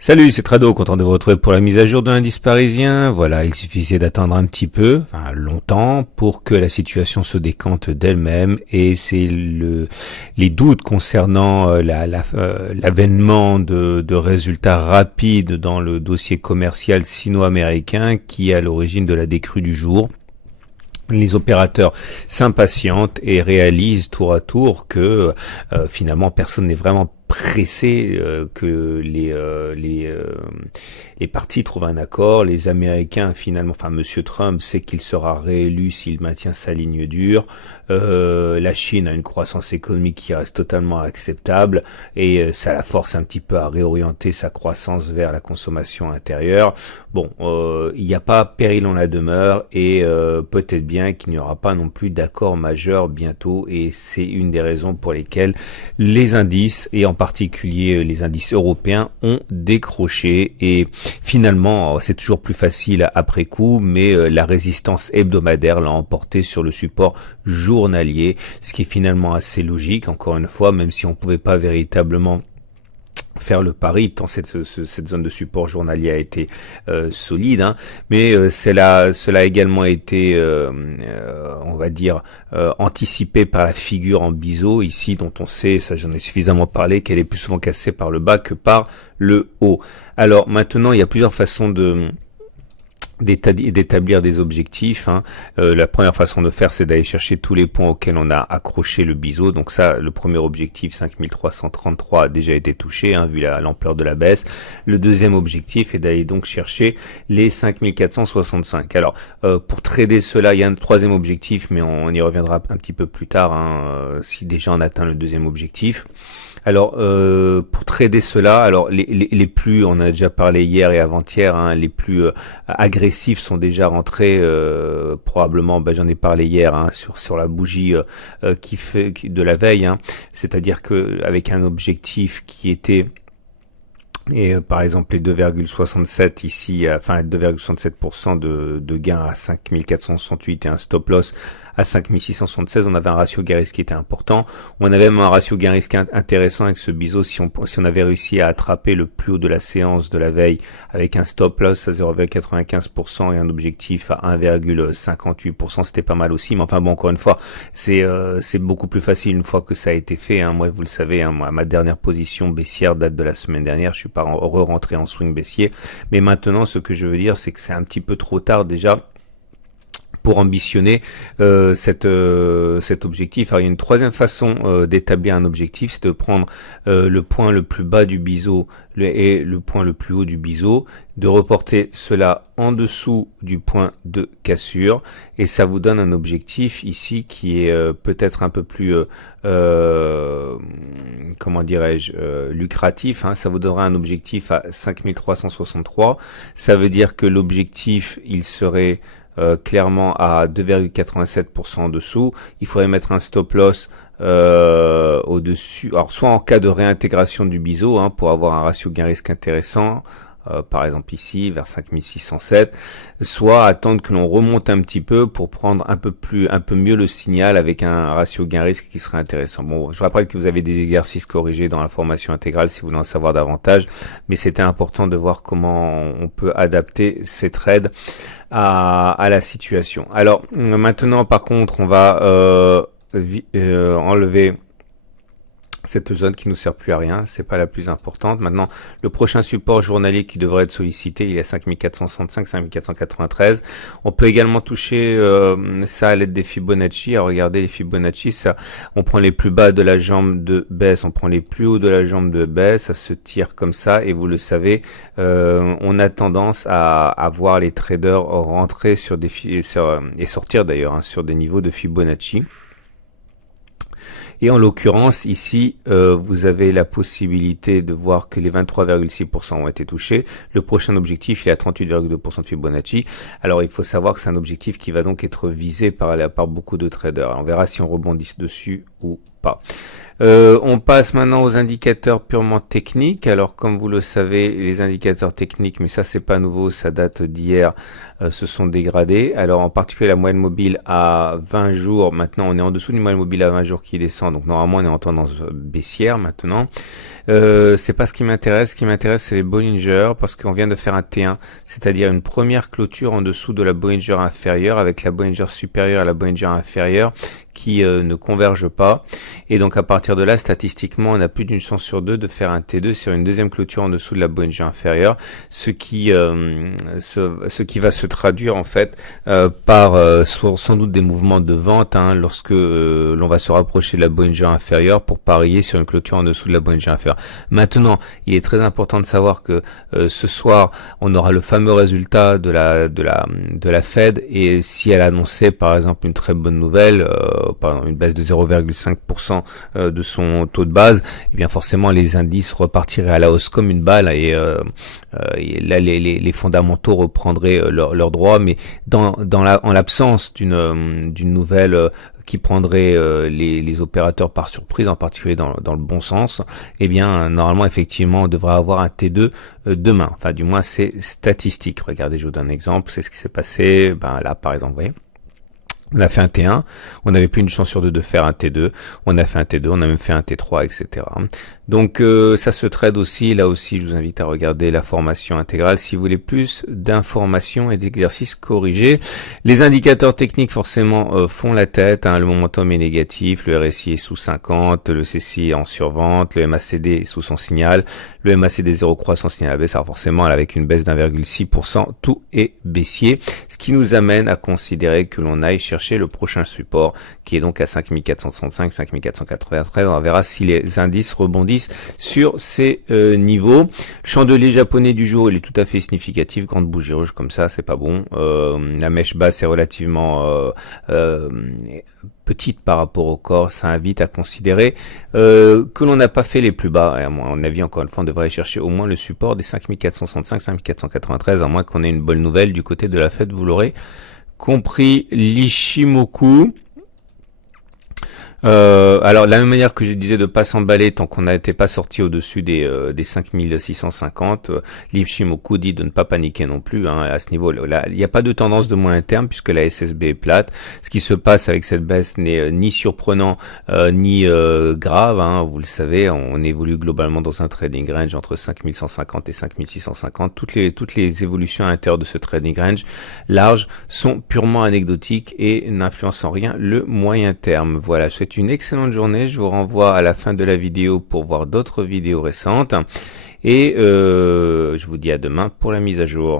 Salut, c'est Trado, content de vous retrouver pour la mise à jour de l'indice parisien. Voilà, il suffisait d'attendre un petit peu, enfin longtemps, pour que la situation se décante d'elle-même. Et c'est les doutes concernant l'avènement de résultats rapides dans le dossier commercial sino-américain qui est à l'origine de la décrue du jour. Les opérateurs s'impatientent et réalisent tour à tour que finalement personne n'est vraiment pressé que les partis trouvent un accord. Les Américains finalement, enfin Monsieur Trump sait qu'il sera réélu s'il maintient sa ligne dure. La Chine a une croissance économique qui reste totalement acceptable et ça la force un petit peu à réorienter sa croissance vers la consommation intérieure. Bon, il n'y a pas péril en la demeure et peut-être bien qu'il n'y aura pas non plus d'accord majeur bientôt, et c'est une des raisons pour lesquelles les indices, et en particulier les indices européens, ont décroché. Et finalement, c'est toujours plus facile après coup, mais la résistance hebdomadaire l'a emporté sur le support journalier, ce qui est finalement assez logique, encore une fois, même si on ne pouvait pas véritablement faire le pari tant cette zone de support journalier a été solide, hein. Mais cela a également été on va dire anticipé par la figure en biseau ici, dont on sait, ça j'en ai suffisamment parlé, qu'elle est plus souvent cassée par le bas que par le haut. Alors maintenant, il y a plusieurs façons d'établir des objectifs, hein. La première façon de faire, c'est d'aller chercher tous les points auxquels on a accroché le biseau. Donc ça, le premier objectif 5333 a déjà été touché, hein, vu l'ampleur de la baisse. Le deuxième objectif est d'aller donc chercher les 5465. Alors pour trader cela, il y a un troisième objectif, mais on y reviendra un petit peu plus tard, hein, si déjà on atteint le deuxième objectif. Alors pour trader cela, alors les plus, on a déjà parlé hier et avant-hier, hein, les plus agressifs sont déjà rentrés, probablement, j'en ai parlé hier, hein, sur la bougie de la veille, hein, c'est-à-dire que avec un objectif qui était par exemple les 2,67 ici, enfin 2,67% de gain à 5468 et un stop loss à 5676, on avait un ratio gain-risque qui était important. On avait même un ratio gain-risque intéressant avec ce biseau si on avait réussi à attraper le plus haut de la séance de la veille avec un stop loss à 0,95% et un objectif à 1,58%, c'était pas mal aussi. Mais enfin bon, encore une fois, c'est beaucoup plus facile une fois que ça a été fait, hein. Moi, vous le savez, hein, ma dernière position baissière date de la semaine dernière. Je suis pas re-rentré en swing baissier. Mais maintenant, ce que je veux dire, c'est que c'est un petit peu trop tard déjà pour ambitionner cet objectif. Alors il y a une troisième façon d'établir un objectif, c'est de prendre le point le plus bas du biseau et le point le plus haut du biseau, de reporter cela en dessous du point de cassure, et ça vous donne un objectif ici qui est peut-être un peu plus comment dirais-je, lucratif, hein. Ça vous donnera un objectif à 5363. Ça veut dire que l'objectif, il serait clairement à 2,87% en dessous. Il faudrait mettre un stop loss au-dessus, alors soit en cas de réintégration du biseau, hein, pour avoir un ratio gain-risque intéressant, par exemple ici vers 5607, soit attendre que l'on remonte un petit peu pour prendre un peu mieux le signal avec un ratio gain-risque qui serait intéressant. Bon, je rappelle que vous avez des exercices corrigés dans la formation intégrale si vous voulez en savoir davantage, mais c'était important de voir comment on peut adapter ces trades à la situation. Alors maintenant, par contre, on va enlever cette zone qui nous sert plus à rien, c'est pas la plus importante. Maintenant, le prochain support journalier qui devrait être sollicité, il est à 5465, 5493. On peut également toucher ça à l'aide des Fibonacci. Alors regardez les Fibonacci, ça, on prend les plus bas de la jambe de baisse, on prend les plus hauts de la jambe de baisse, ça se tire comme ça, et vous le savez, on a tendance à voir les traders rentrer sur des et sortir d'ailleurs, hein, sur des niveaux de Fibonacci. Et en l'occurrence, ici, vous avez la possibilité de voir que les 23,6% ont été touchés. Le prochain objectif, il est à 38,2% de Fibonacci. Alors, il faut savoir que c'est un objectif qui va donc être visé par beaucoup de traders. On verra si on rebondit dessus ou pas. On passe maintenant aux indicateurs purement techniques. Alors comme vous le savez, les indicateurs techniques, mais ça c'est pas nouveau, ça date d'hier, se sont dégradés. Alors en particulier la moyenne mobile à 20 jours, maintenant on est en dessous d'une moyenne mobile à 20 jours qui descend, donc normalement on est en tendance baissière maintenant. C'est pas ce qui m'intéresse, c'est les Bollinger, parce qu'on vient de faire un T1, c'est-à-dire une première clôture en dessous de la Bollinger inférieure, avec la Bollinger supérieure et la Bollinger inférieure qui ne convergent pas, et donc à partir de là, statistiquement, on a plus d'une chance sur deux de faire un T2 sur une deuxième clôture en dessous de la Bollinger inférieure, ce qui va se traduire en fait par sans doute des mouvements de vente lorsque l'on va se rapprocher de la Bollinger inférieure pour parier sur une clôture en dessous de la Bollinger inférieure. Maintenant, il est très important de savoir que ce soir, on aura le fameux résultat de la Fed, et si elle annonçait par exemple une très bonne nouvelle, une baisse de 0,5% de son taux de base, et bien forcément les indices repartiraient à la hausse comme une balle, et là les fondamentaux reprendraient leur droit, mais en l'absence d'une nouvelle qui prendrait les opérateurs par surprise, en particulier dans le bon sens, eh bien normalement effectivement on devrait avoir un T2 demain, enfin du moins c'est statistique. Regardez, je vous donne un exemple, c'est ce qui s'est passé là par exemple, vous voyez. On a fait un T1, on n'avait plus une chance sur deux de faire un T2, on a fait un T2, on a même fait un T3, etc. Donc ça se trade aussi, là aussi je vous invite à regarder la formation intégrale si vous voulez plus d'informations et d'exercices corrigés. Les indicateurs techniques forcément font la tête, le momentum est négatif, le RSI est sous 50, le CCI est en survente, le MACD est sous son signal, le MACD 0 croissant signal à baisse, alors forcément avec une baisse d'1,6%, tout est baissier, ce qui nous amène à considérer que l'on aille chercher le prochain support qui est donc à 5465, 5493. On verra si les indices rebondissent sur ces niveaux. Le chandelier japonais du jour, il est tout à fait significatif, grande bougie rouge comme ça, c'est pas bon. La mèche basse est relativement petite par rapport au corps, ça invite à considérer que l'on n'a pas fait les plus bas, et à mon avis encore une fois on devrait chercher au moins le support des 5465, 5493, à moins qu'on ait une bonne nouvelle du côté de la Fed, vous l'aurez compris. l'Ishimoku, alors la même manière que je disais de pas s'emballer tant qu'on n'était pas sorti au-dessus des 5650, l'Ishimoku dit de ne pas paniquer non plus à ce niveau-là. Il n'y a pas de tendance de moyen terme puisque la SSB est plate. Ce qui se passe avec cette baisse n'est ni surprenant ni grave, vous le savez, on évolue globalement dans un trading range entre 5150 et 5650. Toutes les évolutions à l'intérieur de ce trading range large sont purement anecdotiques et n'influencent en rien le moyen terme. Voilà, je souhaite une excellente journée, je vous renvoie à la fin de la vidéo pour voir d'autres vidéos récentes, et je vous dis à demain pour la mise à jour.